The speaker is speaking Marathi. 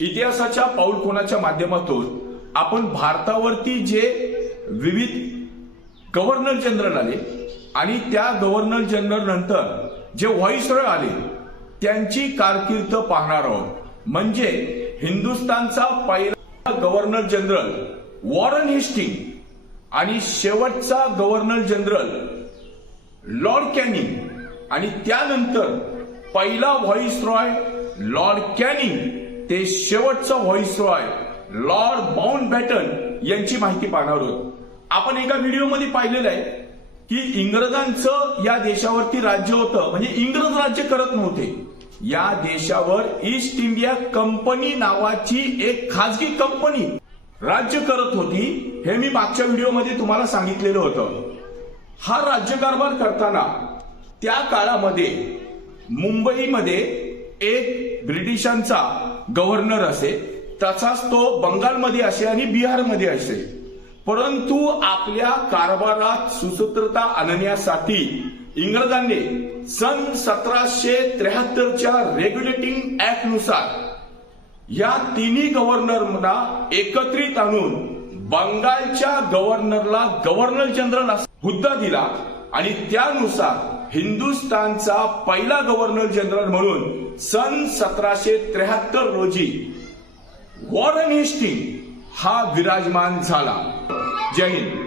इतिहासाच्या पाऊलखुणाच्या माध्यमातून आपण भारतावरती जे विविध गव्हर्नर जनरल आले आणि त्या गव्हर्नर जनरल नंतर जे व्हाईसरॉय आले त्यांची कारकीर्द पाहणार आहोत। म्हणजे हिंदुस्थानचा पहिला गव्हर्नर जनरल वॉरन हेस्टिंग आणि शेवटचा गव्हर्नर जनरल लॉर्ड कॅनिंग आणि त्यानंतर पहिला व्हाईसरॉय लॉर्ड कॅनिंग ते शेवटचा व्हाईसरॉय लॉर्ड माउंटबॅटन यांची माहिती पाहणार आहोत। आपण एका व्हिडिओमध्ये पाहिलेलं आहे की इंग्रजांचं या देशावरती राज्य होतं, म्हणजे इंग्रज राज्य करत नव्हते, या देशावर ईस्ट इंडिया कंपनी नावाची एक खाजगी कंपनी राज्य करत होती। हे मी मागच्या व्हिडिओमध्ये तुम्हाला सांगितलेलं होतं। हा राज्यकारभार करताना त्या काळामध्ये मुंबईमध्ये एक ब्रिटिशांचा गव्हर्नर असे, तसाच तो बंगालमध्ये असे आणि बिहारमध्ये असे। परंतु आपल्या कारभारात सुसूत्रता आणण्यासाठी इंग्रजांनी सन 1773च्या रेग्युलेटिंग ऍक्ट नुसार या तिन्ही गव्हर्नरना एकत्रित आणून बंगालच्या गव्हर्नरला गव्हर्नर जनरल असा हुद्दा दिला आणि त्यानुसार हिंदुस्थानचा पहिला गव्हर्नर जनरल म्हणून सन 1773 रोजी वॉरन हेस्टिंग हा विराजमान झाला। जय हिंद।